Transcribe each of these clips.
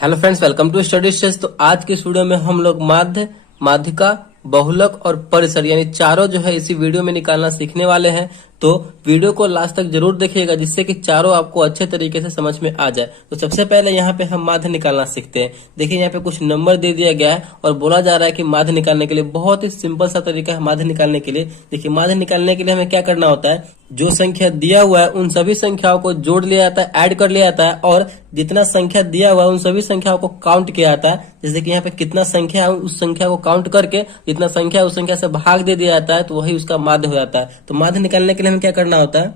Hello friends, welcome to study stage. तो आज के वीडियो में हम लोग माध्य, माध्यिका, बहुलक और परिसर यानी चारों जो है इसी वीडियो में निकालना सीखने वाले हैं। तो वीडियो को लास्ट तक जरूर देखिएगा जिससे कि चारों आपको अच्छे तरीके से समझ में आ जाए। तो सबसे पहले यहाँ पे हम माध्य निकालना सीखते हैं। देखिए यहाँ पे कुछ नंबर दे दिया गया है और बोला जा रहा है कि माध्य निकालने के लिए बहुत ही सिंपल सा तरीका है माध्य निकालने के लिए। देखिए माध्य निकालने के लिए हमें क्या करना होता है, जो संख्या दिया हुआ है उन सभी संख्याओं को जोड़ लिया जाता है, ऐड कर लिया जाता है और जितना संख्या दिया हुआ है उन सभी संख्याओं को काउंट किया जाता है। जैसे कि यहाँ पे कितना संख्या है उस संख्या को काउंट करके जितना संख्या है उस संख्या से भाग दे दिया जाता है, तो वही उसका माध्य हो जाता है। तो माध्य निकालने के लिए हमें क्या करना होता है,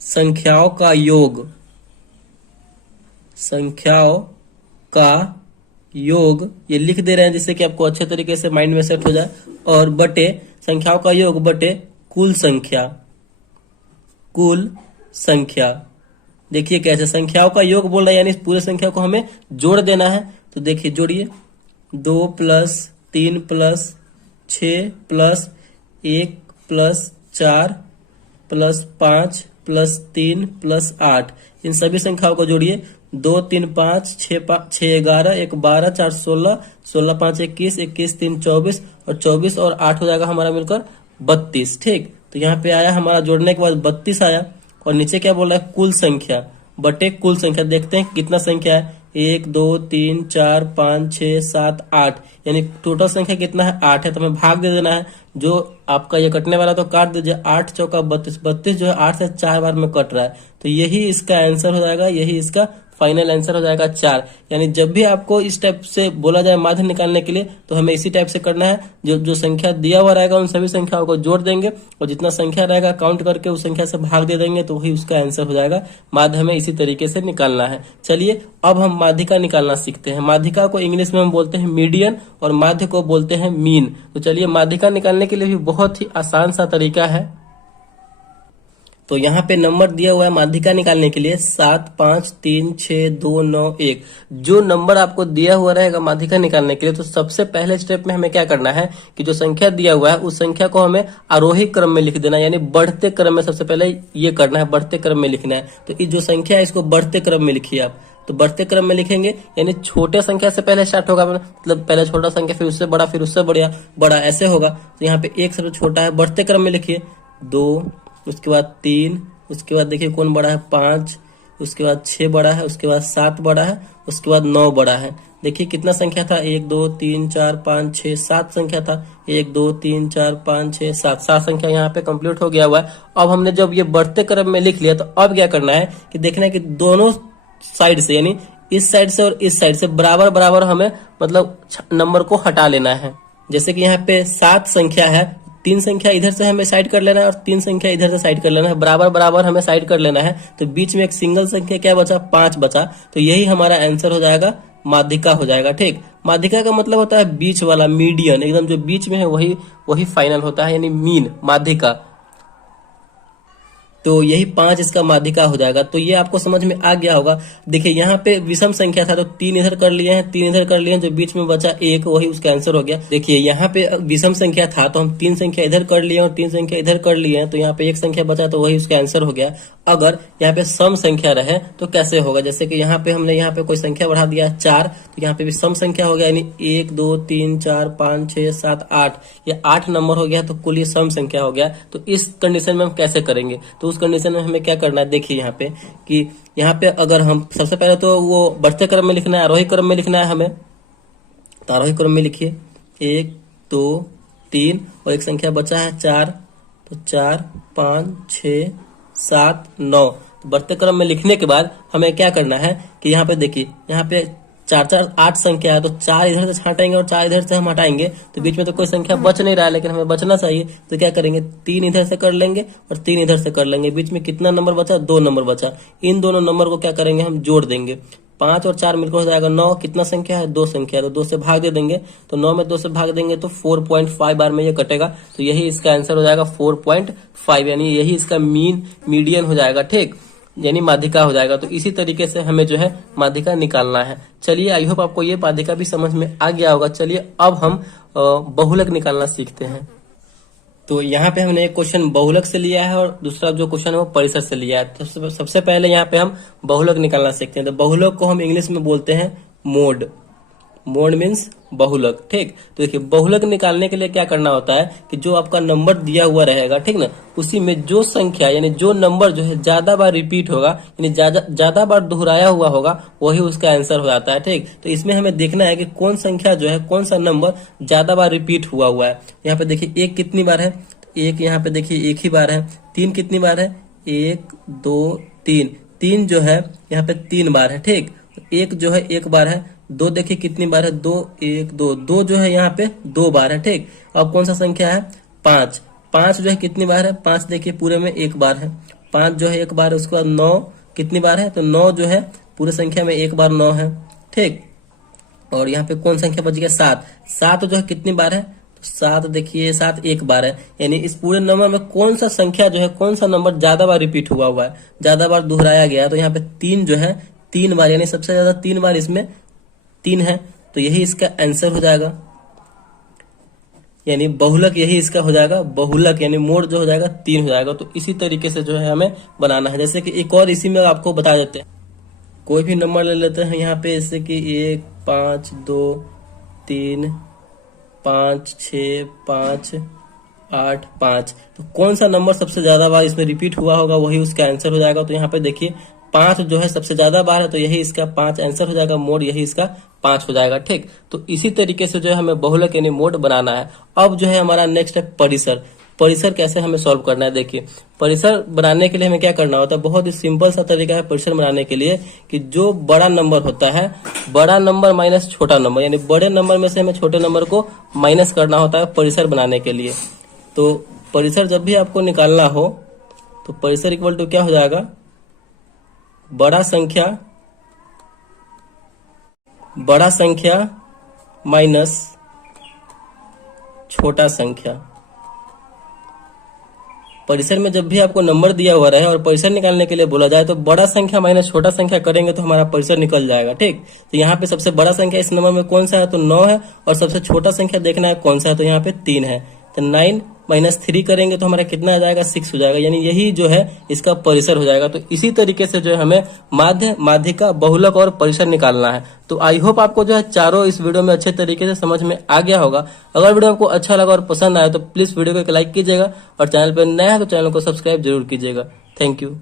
संख्याओं का योग, संख्याओं का योग ये लिख दे रहे हैं जिससे कि आपको अच्छे तरीके से माइंड में सेट हो जाए, और बटे संख्याओं का योग बटे कुल संख्या, कुल संख्या। देखिए कैसे संख्याओं का योग बोल रहा है यानी पूरे संख्या को हमें जोड़ देना है। तो देखिए जोड़िए, 2 + 3 + 6 + 1 + 4 + 5 + 3 + 8, इन सभी संख्याओं को जोड़िए। 2 3 5 6 11 1 12 4 16 16 5 21 21 3 24 और 24 और 8 हो जाएगा हमारा मिलकर 32। ठीक, तो यहाँ पे आया हमारा जोड़ने के बाद 32 आया। और नीचे क्या बोल रहा है, कुल संख्या बटे कुल संख्या। देखते हैं कितना संख्या है, 1 2 3 4 5 6 7 8, यानी टोटल संख्या कितना है, 8 है। तो हमें भाग दे देना है, जो आपका ये कटने वाला तो काट दीजिए। 8 चौका 32, 32 जो है 8 से 4 बार में कट रहा है, तो यही इसका आंसर हो जाएगा, यही इसका फाइनल आंसर हो जाएगा 4। यानी जब भी आपको इस टाइप से बोला जाए माध्य निकालने के लिए तो हमें इसी टाइप से करना है। जो जो संख्या दिया हुआ रहेगा उन सभी संख्याओं को जोड़ देंगे और जितना संख्या रहेगा काउंट करके उस संख्या से भाग दे देंगे, तो वही उसका आंसर हो जाएगा। माध्य हमें इसी तरीके से निकालना है। चलिए अब हम माध्यिका निकालना सीखते हैं। माध्यिका को इंग्लिश में हम बोलते हैं मीडियन और माध्य को बोलते हैं मीन। तो चलिए माध्यिका निकालने के लिए भी बहुत ही आसान सा तरीका है। तो यहाँ पे नंबर दिया हुआ है माध्यिका निकालने के लिए 7 5 3 6 2 9 1। जो नंबर आपको दिया हुआ रहेगा माध्यिका निकालने के लिए, तो सबसे पहले स्टेप में हमें क्या करना है कि जो संख्या दिया हुआ है उस संख्या को हमें आरोही क्रम में लिख देना है, यानी बढ़ते क्रम में सबसे पहले ये करना है, बढ़ते क्रम में लिखना है। तो ये जो संख्या है इसको बढ़ते क्रम में लिखिए आप। तो बढ़ते क्रम में लिखेंगे यानी छोटे संख्या से पहले स्टार्ट होगा, मतलब पहले छोटा संख्या फिर उससे बड़ा फिर उससे बड़ा ऐसे होगा। तो यहाँ पे 1 सबसे छोटा है, बढ़ते क्रम में लिखिए। 2, उसके बाद 3, उसके बाद देखिए कौन बड़ा है 5, उसके बाद 6 बड़ा है, उसके बाद 7 बड़ा है, उसके बाद 9 बड़ा है। देखिए कितना संख्या था, 1 2 3 4 5 6 7 संख्या था। 1 2 3 4 5 6 7 संख्या यहाँ पे कंप्लीट हो गया हुआ है। अब हमने जब ये बढ़ते क्रम में लिख लिया, तो अब क्या करना है कि देखना है कि दोनों साइड से यानी इस साइड से और इस साइड से बराबर बराबर हमें मतलब नंबर को हटा लेना है। जैसे कि यहाँ पे 7 संख्या है, 3 संख्या इधर से हमें साइड कर लेना है और 3 संख्या इधर से साइड कर लेना है, बराबर बराबर हमें साइड कर लेना है। तो बीच में एक सिंगल संख्या क्या बचा, 5 बचा। तो यही हमारा आंसर हो जाएगा, माध्यिका हो जाएगा। ठीक, माध्यिका का मतलब होता है बीच वाला, मीडियन, एकदम जो बीच में है वही फाइनल होता है, यानी मीन माध्यिका। तो यही 5 इसका माध्यिका हो जाएगा। तो ये आपको समझ में आ गया होगा। देखिए यहाँ पे विषम संख्या था तो 3 इधर कर लिए हैं, 3 इधर कर लिए हैं, जो बीच में बचा 1 वही उसका आंसर हो गया। देखिए यहाँ पे विषम संख्या था तो हम 3 संख्या इधर कर लिए और 3 संख्या इधर कर लिए हैं, तो यहाँ पे 1 संख्या बचा तो वही उसका आंसर हो गया। अगर यहाँ पे सम संख्या रहे तो कैसे होगा, जैसे कि यहाँ पे हमने यहाँ पे कोई संख्या बढ़ा दिया 4, तो यहाँ पे भी सम संख्या हो गया, यानी 1 2 3 4 5 6 7 8, ये 8 नंबर हो गया, तो कुल ये सम संख्या हो गया। तो इस कंडीशन में हम कैसे करेंगे, तो उस कंडीशन में हमें क्या करना है, देखिए यहाँ पे कि यहाँ पे अगर हम सबसे पहले तो वो बढ़ते क्रम में लिखना है, आरोही क्रम में लिखना है हमें। तो आरोही क्रम में लिखिए 1 2 3 और एक संख्या बचा है 4, तो 4 5 6 7 9। तो बढ़ते क्रम में लिखने के बाद हमें क्या करना है कि यहाँ पे देखिए यहाँ पे 4 4 8 संख्या है, तो 4 इधर से हटाएंगे और 4 इधर से हम हटाएंगे, तो बीच में तो कोई संख्या बच नहीं रहा है, लेकिन हमें बचना चाहिए। तो क्या करेंगे, 3 इधर से कर लेंगे और 3 इधर से कर लेंगे, बीच में कितना नंबर बचा, 2 नंबर बचा। इन दोनों नंबर को क्या करेंगे, हम जोड़ देंगे। 5 और 4 मिलकर हो जाएगा 9। कितना संख्या है, 2 संख्या है, तो 2 से भाग दे देंगे। तो 9 में 2 से भाग देंगे तो 4.5 बार में ये कटेगा, तो यही इसका आंसर हो जाएगा 4.5, यानी यही इसका मीडियन हो जाएगा। ठीक, यानी माध्यिका हो जाएगा। तो इसी तरीके से हमें जो है माध्यिका निकालना है। चलिए आई होप आपको ये माध्यिका भी समझ में आ गया होगा। चलिए अब हम बहुलक निकालना सीखते हैं। तो यहाँ पे हमने एक क्वेश्चन बहुलक से लिया है और दूसरा जो क्वेश्चन है वो परिसर से लिया है। तो सबसे पहले यहाँ पे हम बहुलक निकालना सीखते हैं। तो बहुलक को हम इंग्लिश में बोलते हैं मोड। मोड मीन्स बहुलक, ठीक। तो देखिए बहुलक निकालने के लिए क्या करना होता है कि जो आपका नंबर दिया हुआ रहेगा, ठीक ना, उसी में जो संख्या यानी जो नंबर जो है ज्यादा बार रिपीट होगा यानी ज्यादा बार दोहराया हुआ होगा वही उसका आंसर हो जाता है, ठीक। तो इसमें हमें देखना है कि कौन संख्या जो है, कौन सा नंबर ज्यादा बार रिपीट हुआ है। यहाँ पे देखिए एक कितनी बार है, एक यहाँ पे देखिए एक ही बार है। तीन कितनी बार है, एक दो तीन, तीन जो है यहाँ पे 3 बार है, ठीक। एक जो है 1 बार है। दो देखिए कितनी बार है, दो, एक दो, दो जो है यहाँ पे 2 बार है, ठीक। अब कौन सा संख्या है, 5। 5 जो है कितनी बार है, 5 देखिए पूरे में 1 बार है। 5 जो है 1 बार है। उसके बाद 9 कितनी बार है, तो 9 जो है पूरे संख्या में 1 बार 9 है, ठीक। और यहाँ पे कौन संख्या बच गया, 7। 7 जो है कितनी बार है, तो 7 देखिए 7 1 बार है। यानी इस पूरे नंबर में कौन सा संख्या जो है, कौन सा नंबर ज्यादा बार रिपीट हुआ है, ज्यादा बार दोहराया गया है, तो यहाँ पे 3 जो है 3 बार, यानी सबसे ज्यादा 3 बार इसमें 3 है। तो यही इसका आंसर हो जाएगा, यानी बहुलक यही इसका हो जाएगा। बहुलक यानी मोड जो हो जाएगा 3 हो जाएगा। तो इसी तरीके से जो है हमें बनाना है। जैसे कि एक और इसी में आपको बता देते हैं, कोई भी नंबर ले लेते हैं यहाँ पे, जैसे कि 1 5 2 3 5 6 5 8 5। तो कौन सा नंबर सबसे ज्यादा बार इसमें रिपीट हुआ होगा वही उसका आंसर हो जाएगा। तो यहाँ पे देखिए 5 जो है सबसे ज्यादा बार है, तो यही इसका 5 आंसर हो जाएगा। मोड यही इसका 5 हो जाएगा, ठीक। तो इसी तरीके से जो है हमें बहुलक यानी मोड बनाना है। अब जो है हमारा नेक्स्ट है परिसर। परिसर कैसे हमें सॉल्व करना है, देखिए परिसर बनाने के लिए हमें क्या करना होता है, बहुत ही सिंपल सा तरीका है परिसर बनाने के लिए, कि जो बड़ा नंबर होता है, बड़ा नंबर माइनस छोटा नंबर, यानी बड़े नंबर में से हमें छोटे नंबर को माइनस करना होता है परिसर बनाने के लिए। तो परिसर जब भी आपको निकालना हो तो परिसर इक्वल टू क्या हो जाएगा, बड़ा संख्या माइनस छोटा संख्या। परिसर में जब भी आपको नंबर दिया हुआ रहे और परिसर निकालने के लिए बोला जाए तो बड़ा संख्या माइनस छोटा संख्या करेंगे तो हमारा परिसर निकल जाएगा, ठीक। तो यहाँ पे सबसे बड़ा संख्या इस नंबर में कौन सा है, तो 9 है। और सबसे छोटा संख्या देखना है कौन सा है, तो यहाँ पे 3 है। तो 9 माइनस 3 करेंगे तो हमारा कितना आ जाएगा, 6 हो जाएगा। यानी यही जो है इसका परिसर हो जाएगा। तो इसी तरीके से जो है हमें माध्य, माध्यिका, बहुलक और परिसर निकालना है। तो आई होप आपको जो है चारों इस वीडियो में अच्छे तरीके से समझ में आ गया होगा। अगर वीडियो आपको अच्छा लगा और पसंद आया तो प्लीज वीडियो को एक लाइक कीजिएगा और चैनल पर नया है तो चैनल को सब्सक्राइब जरूर कीजिएगा। Thank you.